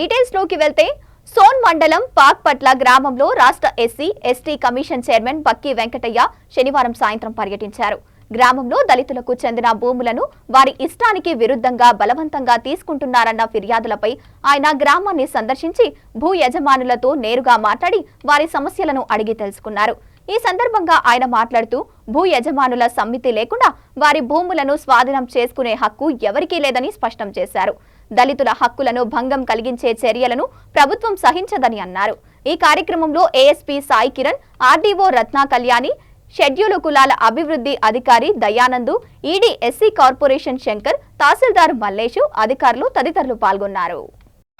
Details లోకి వెళ్తే సోన్ మండలం పాక్పట్ల గ్రామంలో రాష్ట్ర ఎస్సీ ఎస్టీ కమిషన్ చైర్మన్ బక్కి వెంకటయ్య శనివారం సాయంత్రం పర్యటించారు. గ్రామంలో దళితులకు చెందిన భూములను వారి ఇష్టానికి విరుద్ధంగా బలవంతంగా తీసుకుంటున్నారన్న ఫిర్యాదులపై ఆయన గ్రామాన్ని సందర్శించి భూ యజమానులతో నేరుగా మాట్లాడి వారి సమస్యలను అడిగి తెలుసుకున్నారు. ఈ సందర్భంగా ఆయన మాట్లాడుతూ భూ యజమానుల సమ్మితి లేకుండా వారి భూములను స్వాధీనం చేసుకునే హక్కు ఎవరికీ లేదని స్పష్టం చేశారు. దళితుల హక్కులను భంగం కలిగించే చర్యలను ప్రభుత్వం సహించదని అన్నారు. ఈ కార్యక్రమంలో ASP Sai Kiran, RDO Ratna Kalyani, schedule కులాల అభివృద్ధి అధికారి దయానందు, ఈడీ ఎస్సీ కార్పొరేషన్ శంకర్, తహసీల్దార్ మల్లేషు, అధికారులు తదితరులు పాల్గొన్నారు.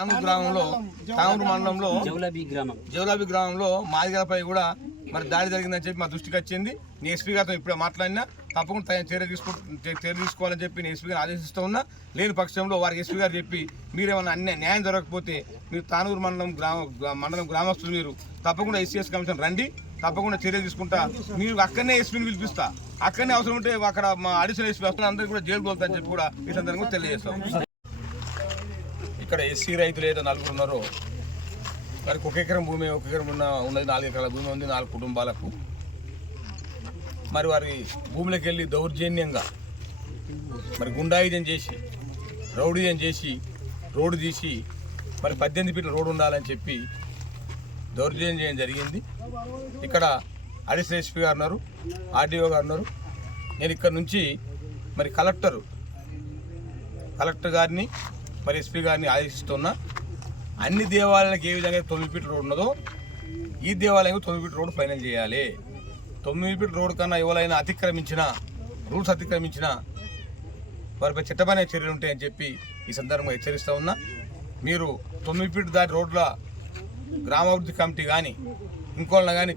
మండలంలో జౌలాబీ గ్రామంలో మాదిగలపై కూడా మరి దాడి జరిగిందని చెప్పి మా దృష్టికి వచ్చింది. నేను ఎస్పీ గారితో ఇప్పుడే మాట్లాడినా తప్పకుండా చర్య తీసుకోవాలని చెప్పి నేను ఎస్పీ గారు ఆదేశిస్తూ ఉన్నా. లేని పక్షంలో వారికి ఎస్పీ గారు చెప్పి మీరేమన్నా న్యాయం జరగకపోతే మీరు తానూరు మండలం గ్రామస్తులు మీరు తప్పకుండా ఎస్సీఎస్ కమిషన్ రండి, తప్పకుండా చర్యలు తీసుకుంటా. మీరు అక్కడనే ఎస్పీని పిలిపిస్తా, అక్కడనే అవసరం ఉంటే అక్కడ మా అడిషనల్ ఎస్పీ వస్తున్న అందరికీ కూడా జైలు కోలుతారని చెప్పి కూడా ఈ సందర్భంగా తెలియజేస్తాం. ఇక్కడ ఎస్సీ రైతులు ఏదో 4 ఉన్నారో వారికి 1 ఎకరం భూమి, 1 ఎకరం ఉన్నది 4 ఎకరాల భూమి ఉంది 4 కుటుంబాలకు. మరి వారి భూములకు వెళ్ళి దౌర్జన్యంగా మరి గుండాయుధం చేసి రౌడీయం చేసి రోడ్డు తీసి మరి 18 ఫీట్ల రోడ్డు ఉండాలని చెప్పి దౌర్జన్యం చేయడం జరిగింది. ఇక్కడ అడిషనల్ ఎస్పీ గారు ఉన్నారు, ఆర్డీఓ గారు ఉన్నారు. నేను ఇక్కడ నుంచి మరి కలెక్టర్ గారిని మరి ఎస్పీ గారిని ఆదేశిస్తున్నా. అన్ని దేవాలయాలకు ఏ విధంగా 9 ఫీట్ల రోడ్ ఉన్నదో ఈ దేవాలయం 9 ఫీట్ల రోడ్డు ఫైనల్ చేయాలి. 9 ఫీట్ల రోడ్డు కన్నా ఎవరైనా రూల్స్ అతిక్రమించినా వారిపై చట్టపరమైన చర్యలు ఉంటాయని చెప్పి ఈ సందర్భంగా హెచ్చరిస్తూ ఉన్నా. మీరు 9 ఫీట్ దాటి రోడ్ల గ్రామాభివృద్ధి కమిటీ కానీ ఇంకోళ్ళ కానీ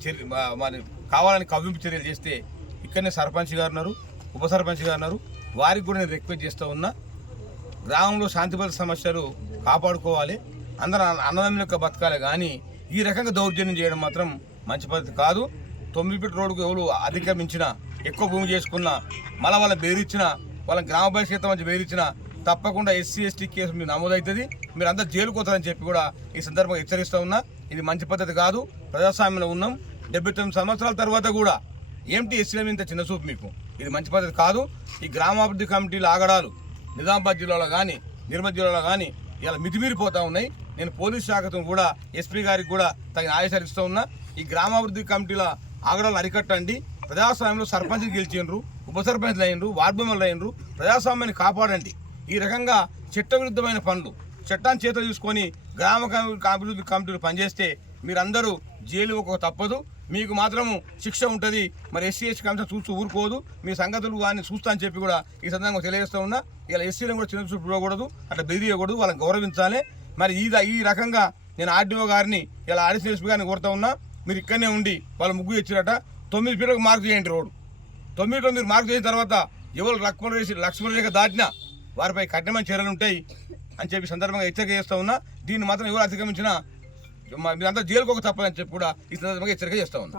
మరి కావాలని కవ్వింపు చర్యలు చేస్తే ఇక్కడనే సర్పంచ్ గారు ఉన్నారు, ఉప సర్పంచ్ గారు ఉన్నారు, వారికి కూడా నేను రిక్వెస్ట్ చేస్తూ ఉన్నా. గ్రామంలో శాంతిభద్రత సమస్యలు కాపాడుకోవాలి, అందరూ అన్నదమ్ముల యొక్క బతకాలి. కానీ ఈ రకంగా దౌర్జన్యం చేయడం మాత్రం మంచి పద్ధతి కాదు. 9 ఫీట్ రోడ్డుకు ఎవరు అతిక్రమించినా, ఎక్కువ భూమి చేసుకున్నా, మళ్ళీ వాళ్ళ బెదిరించినా, వాళ్ళ గ్రామ బహిష్కృత మధ్య బెదిరించినా తప్పకుండా ఎస్సీ ఎస్టీ కేసు మీరు నమోదవుతుంది, మీరు అందరూ జైలుకోతారని చెప్పి కూడా ఈ సందర్భంగా హెచ్చరిస్తూ ఉన్నా. ఇది మంచి పద్ధతి కాదు. ప్రజాస్వామ్యంలో ఉన్నాం. 79 సంవత్సరాల తర్వాత కూడా ఏంటి ఎస్సీల మీద చిన్న చూపు మీకు? ఇది మంచి పద్ధతి కాదు. ఈ గ్రామాభివృద్ధి కమిటీల ఆగడాలు నిజామాబాద్ జిల్లాలో కానీ నిర్మల్ జిల్లాలో కానీ ఇలా మితిమీరిపోతూ ఉన్నాయి. నేను పోలీస్ శాఖతో కూడా ఎస్పీ గారికి కూడా తగిన ఆదేశాలు ఇస్తూ ఉన్నా. ఈ గ్రామాభివృద్ధి కమిటీల ఆగడాలు అరికట్టండి. ప్రజాస్వామ్యంలో సర్పంచ్లు గెలిచిండ్రు, ఉప సర్పంచ్లు అయినరు, వార్డు మెంబర్లు అయినరు. ప్రజాస్వామ్యాన్ని కాపాడండి. ఈ రకంగా చట్టవిరుద్ధమైన పనులు చట్టాన్ని చేతులు తీసుకొని గ్రామ అభివృద్ధి కమిటీలు పనిచేస్తే మీరందరూ జైలు ఒక తప్పదు, మీకు మాత్రము శిక్ష ఉంటుంది. మరి ఎస్సీ కమిషన్ చూస్తూ ఊరుకోదు, మీ సంగతులు కానీ చూస్తా అని చెప్పి కూడా ఈ సందర్భంగా తెలియజేస్తూ ఉన్నా. ఇలా ఎస్సీలను కూడా చిన్న చూపు ఇవ్వకూడదు, అట్లా బెదిరియకూడదు, వాళ్ళని గౌరవించాలి. మరి ఈ రకంగా నేను ఆర్డీఓ గారిని ఇలా అడిషనల్ ఎస్పీ గారిని కోరుతా ఉన్నా. మీరు ఇక్కడనే ఉండి వాళ్ళ ముగ్గు ఇచ్చినట 9 ఫీట్లకు మార్క్ చేయండి రోడ్డు. 9 మీరు మార్క్ చేసిన తర్వాత ఎవరు లక్ష్మణ రేఖ దాటినా వారిపై కఠినమైన చర్యలు ఉంటాయి అని చెప్పి సందర్భంగా హెచ్చరిక చేస్తూ ఉన్నా. దీన్ని మాత్రం ఎవరు అతిక్రమించినా మీరంతా జైలుకోక తప్పదని చెప్పి కూడా ఈ సందర్భంగా హెచ్చరిక చేస్తూ ఉన్నా.